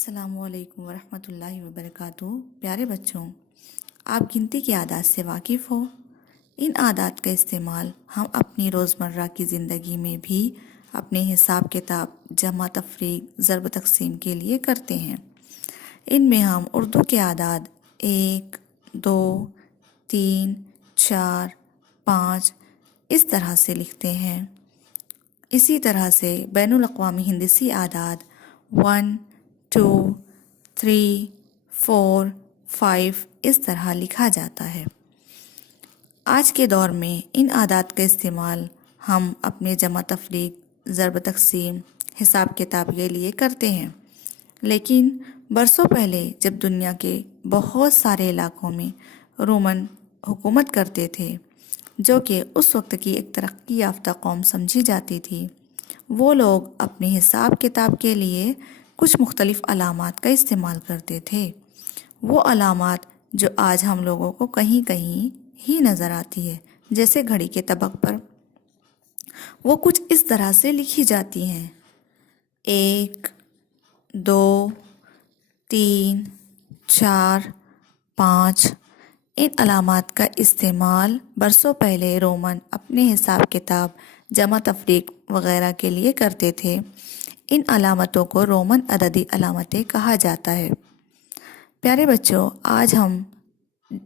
السلام علیکم ورحمۃ اللہ وبرکاتہ۔ پیارے بچوں، آپ گنتی کے عادات سے واقف ہو؟ ان عادات کا استعمال ہم اپنی روزمرہ کی زندگی میں بھی اپنے حساب کتاب، جمع تفریق، ضرب تقسیم کے لیے کرتے ہیں۔ ان میں ہم اردو کے عدد 1، 2، 3، 4، 5 اس طرح سے لکھتے ہیں۔ اسی طرح سے بین الاقوامی ہندسی اعداد 1، 2، 3، 4، 5 اس طرح لکھا جاتا ہے۔ آج کے دور میں ان اعداد کا استعمال ہم اپنے جمع تفریق، ضرب تقسیم، حساب کتاب کے لیے کرتے ہیں، لیکن برسوں پہلے جب دنیا کے بہت سارے علاقوں میں رومن حکومت کرتے تھے، جو کہ اس وقت کی ایک ترقی یافتہ قوم سمجھی جاتی تھی، وہ لوگ اپنے حساب کتاب کے لیے کچھ مختلف علامات کا استعمال کرتے تھے۔ وہ علامات جو آج ہم لوگوں کو کہیں کہیں ہی نظر آتی ہے، جیسے گھڑی کے طبق پر، وہ کچھ اس طرح سے لکھی جاتی ہیں: 1، 2، 3، 4، 5۔ ان علامات کا استعمال برسوں پہلے رومن اپنے حساب کتاب، جمع تفریق وغیرہ کے لیے کرتے تھے۔ ان علامتوں کو رومن عددی علامتیں کہا جاتا ہے۔ پیارے بچوں، آج ہم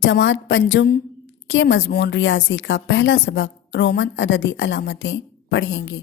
جماعت پنجم کے مضمون ریاضی کا پہلا سبق رومن عددی علامتیں پڑھیں گے۔